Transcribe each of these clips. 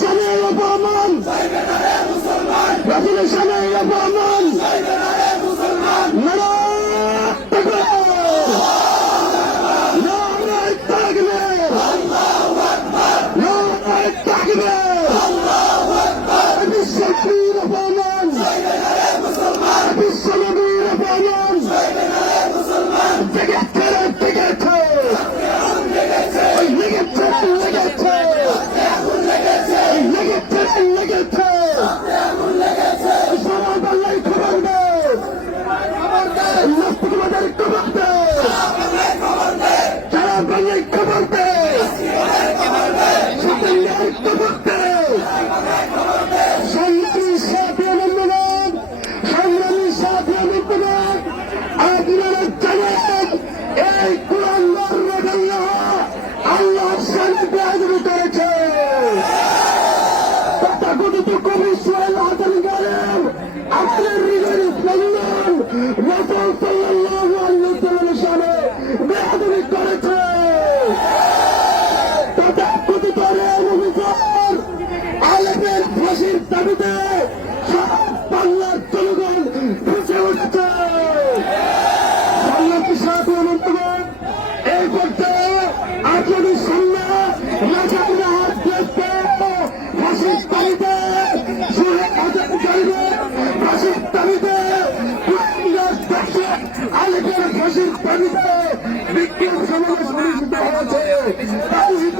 শানের অপমান মুসলমান শানের অপমান মুসলমান Thank.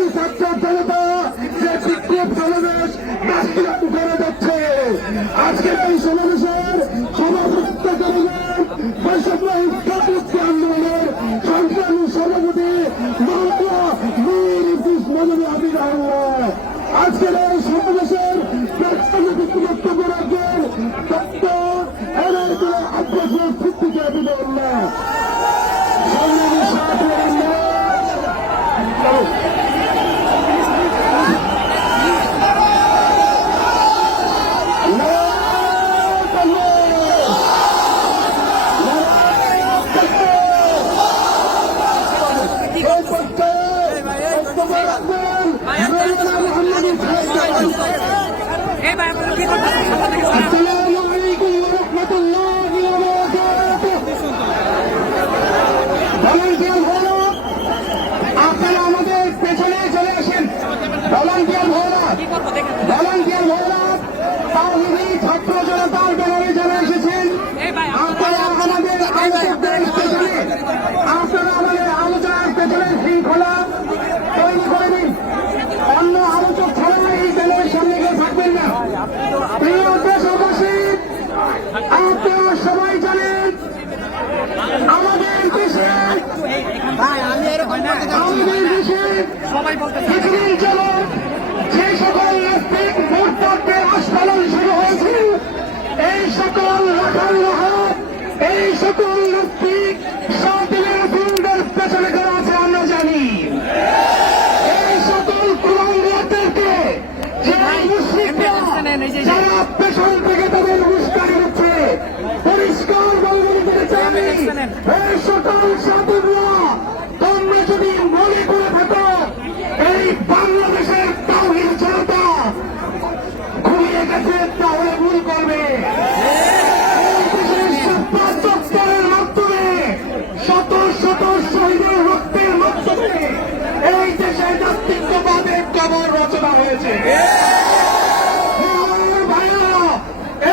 দেওয়া হয়েছে হ্যাঁ,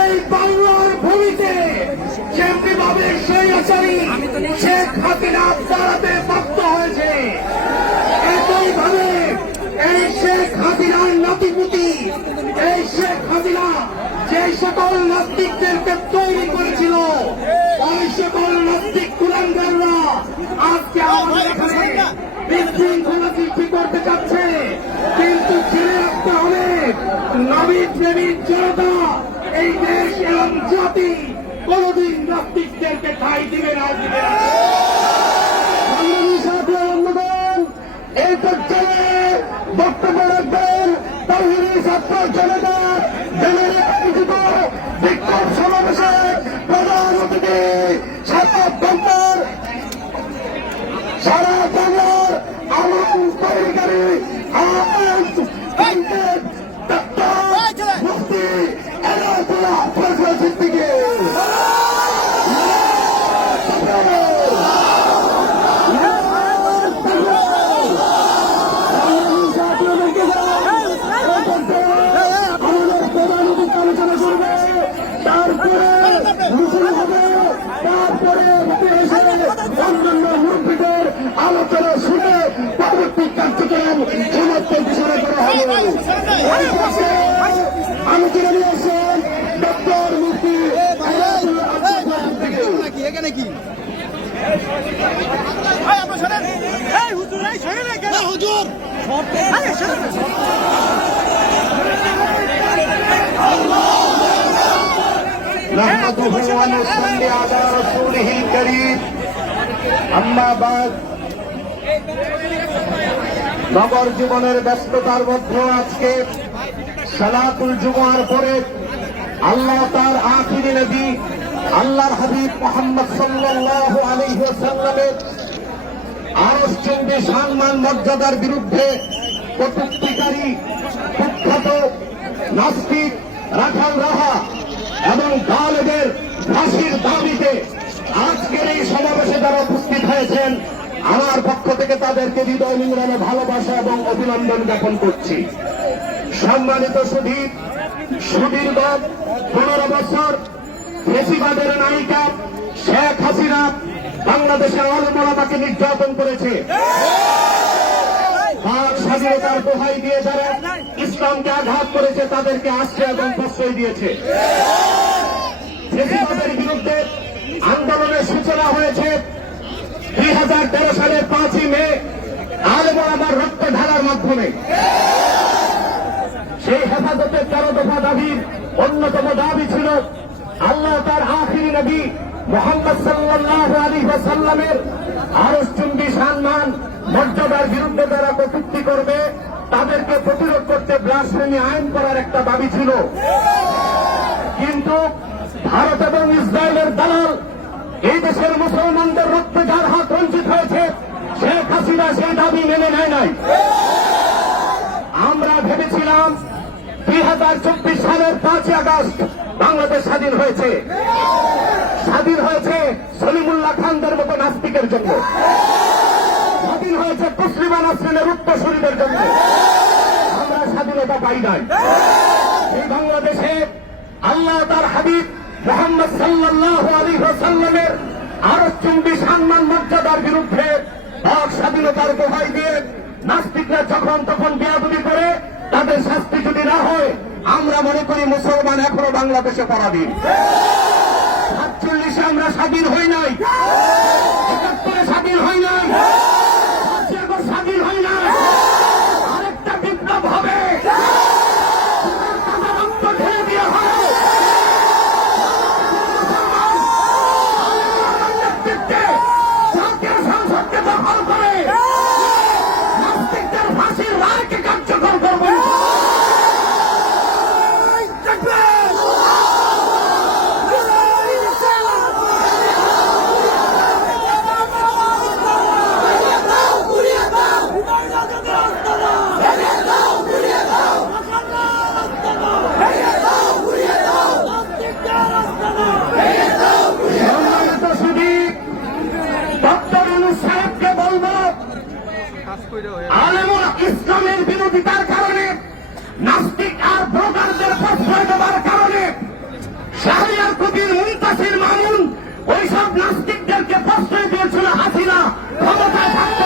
এই বাংলার ভূমিতে যেমনি ভাবে সেই আচারি শেখ হাসিনা দাঁড়াতে বাধ্য হয়েছে, একইভাবে এই শেখ হাসিনার নাতিপুতি, এই শেখ হাসিনা যে সকল নাস্তিকদেরকে তৈরি করেছিল, ওই সকল নাস্তিক কুলাঙ্গাররা আজকে আমাদের ইসলাম জাতি কোনদিন নাস্তিকদেরকে ঠাই দিবে না। দিবে এই চলে বক্তব্য রাখবেন তাহিনী ছাত্র জনতা। এই পক্ষে আলোচনা নিয়ে আসেন ডক্টর মুফতি এনায়েতুল্লাহ আব্দুল সিদ্দিকী। নাকি এখানে কি ভাই আপনার শোনেন এই হুজুর এই শোনেন না কেন হুজুর আরে শোনেন نحمده ونصلي على رسوله الكريم أما بعد নগর জীবনের ব্যস্ততার মধ্যে আজকে সালাতুল জুমার পরে আল্লাহ তার আখিরি নবী, আল্লাহর হাবিব মোহাম্মদ সাল্লাল্লাহু আলাইহি ওয়াসাল্লামের আরশ চন্দ্রে সম্মান মর্যাদার বিরুদ্ধে কটুক্তিকারী, কুখ্যাত, নাস্তিক রাখাল রাহা এবং গালেদের ফাঁসির দাবিতে আজকের এই সমাবেশে যারা উপস্থিত হয়েছেন আমার পক্ষ থেকে তাদেরকে হৃদয় নিংড়ানো ভালোবাসা এবং অভিনন্দন জ্ঞাপন করছি। সম্মানিত সুধীর সুদীর্ঘ পনেরো বছর ফেসিবাদের নায়িকা শেখ হাসিনা বাংলাদেশের অলমলামাকে নির্যাতন করেছে। স্বাধীনতার দোহাই দিয়ে যারা ইসলামকে আঘাত করেছে, তাদেরকে আশ্রয় এবং প্রশ্রয় দিয়েছে। ফেসিবাদের বিরুদ্ধে আন্দোলনের সূচনা হয়েছে। দুই হাজার তেরো সালের পাঁচই মে আলমার রক্ত ঢালার মাধ্যমে। সেই হেফাজতের তেরো দফা দাবির অন্যতম দাবি ছিল আল্লাহ তার আখিরি নবী মোহাম্মদ সাল্লাহ আলী সাল্লামের আরসচুম্বী সম্মান, মর্যাদার বিরুদ্ধে যারা কটুক্তি করবে, তাদেরকে প্রতিরোধ করতে ব্লাসফেমি আইন করার একটা দাবি ছিল। কিন্তু ভারত এবং ইসরায়েলের দালাল এই দেশের মুসলমানদের রক্তে যার হাত বঞ্চিত হয়েছে, শেখ হাসিনা সেই দাবি মেনে নেয় নাই। আমরা ভেবেছিলাম দুই হাজার চব্বিশ সালের পাঁচই আগস্ট বাংলাদেশ স্বাধীন হয়েছে। স্বাধীন হয়েছে সলিমুল্লাহ খানদের মতো নাস্তিকের জন্য। স্বাধীন হয়েছে মুসলিমান আসলিনের উত্তরসূরিদের জন্য। আমরা স্বাধীনতা পাই নাই। এই বাংলাদেশে আল্লাহ তার হাবিব মোহাম্মদ সাল্লাহ আলী সাল্লামের আরও চুম্বি সম্মান মর্যাদার বিরুদ্ধে হক স্বাধীনতার দোহাই দিয়ে নাস্তিকরা যখন তখন বিয়াদুলি করে, তাদের শাস্তি যদি না হয়, আমরা মনে করি মুসলমান এখনও বাংলাদেশে পরাধীন। সাতচল্লিশে আমরা স্বাধীন হই নাই। একাত্তরে স্বাধীন হই নাই পাঁচই আগস্ট স্বাধীন হই নাই আরেকটা বিপ্লব হবে তাদের রক্ত ঢেলে দেওয়া হবে নেতৃত্বে জাতীয় সংসদকে দখল করে নাস্তিকদের ফাঁসির রায়কে কার্যকর করবে সম্মানিত সুধী ডক্টর ইউনুস সাহেবকে বলব আলেমুল ইসলামের বিরোধিতার কারণে, নাস্তিক আর ব্রোকারদের প্রশ্রয় দেওয়ার কারণে, শাহরিয়ার কবির মুন্তাসির মামুন ওইসব নাস্তিকদেরকে প্রশ্রয় দিয়েছিল হাসিনা, ক্ষমতায় থাকতে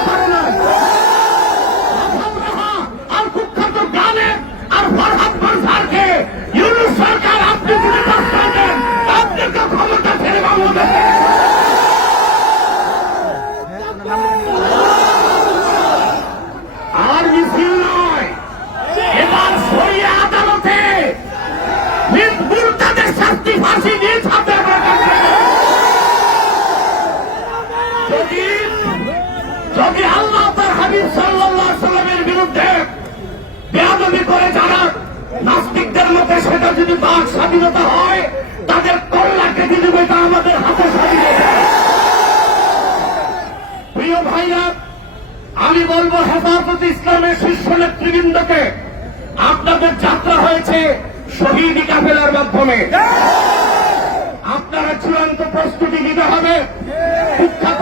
যদি বাক স্বাধীনতা হয়, তাদের কল্লা কেটে দেবে তা আমাদের হাতে স্বাধীনতা। প্রিয় ভাইরা, আমি বলব হেফাজত ইসলামের শীর্ষ নেতৃবৃন্দকে, আপনাদের যাত্রা হয়েছে শহীদ কাফেলার মাধ্যমে। আপনারা চূড়ান্ত প্রস্তুতি নিতে হবে। কুখ্যাত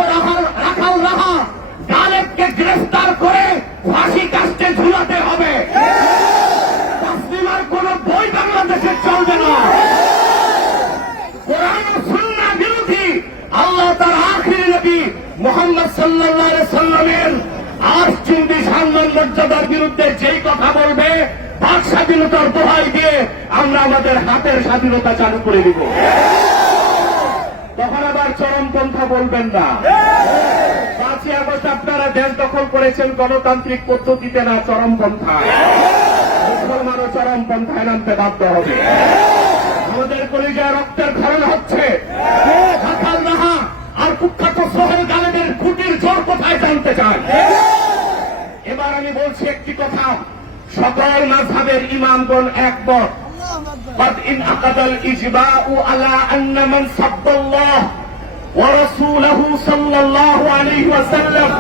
রাখাল রাহা গ্রেফতার করে ফাঁসি কাস্টে ঝুলাতে হবে তাসলিমার কোন বই বাংলাদেশে চলবে না কোরআন ও সুন্নাহ বিরোধী আল্লাহ তার আখিরি নবী সাল্লামের আর চিন্তি সম্মান মর্যাদার বিরুদ্ধে যেই কথা বলবে বাক স্বাধীনতার দোহাই দিয়ে আমরা আমাদের হাতের স্বাধীনতা চালু করে দিব। তখন আবার চরমপন্থা বলবেন না। পাঁচই আগস্ট আপনারা দেশ দখল করেছেন, গণতান্ত্রিক পদ্ধতিতে না চরমপন্থায়। মুসলমানও চরমপন্থায় নামতে বাধ্য হবে। আমাদের পরিচয় রক্তের ধরন হচ্ছে। আর কুখ্যাত শহর গালেদের খুঁটির জোর কোথায় জানতে চান এবার আমি বলছি একটি কথা সকল মাঝহের ইমামগণ একমত قد انعقد الإجماع على أن من سب الله ورسوله صلى الله عليه وسلم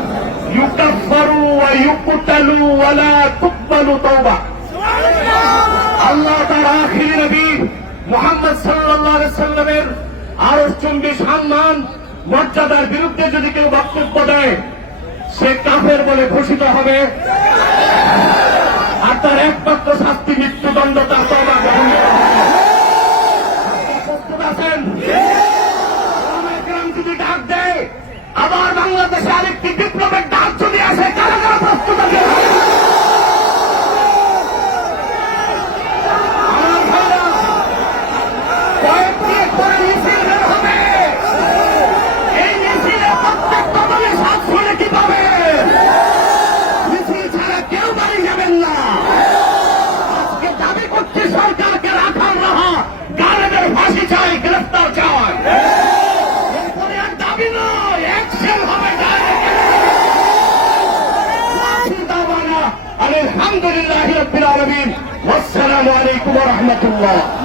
يكفر ويقتل ولا تقبل توبه আল্লাহ তার আখির নবী মোহাম্মদ সাল্লাল্লাহু আলাইহি সাল্লামের আরো চুম্বি সম্মান মর্যাদার বিরুদ্ধে যদি কেউ বক্তব্য দেয়, সে কাফের বলে ঘোষিত হবে। আর তার একমাত্র শাস্তি মৃত্যুদণ্ড তার ورحمة الله.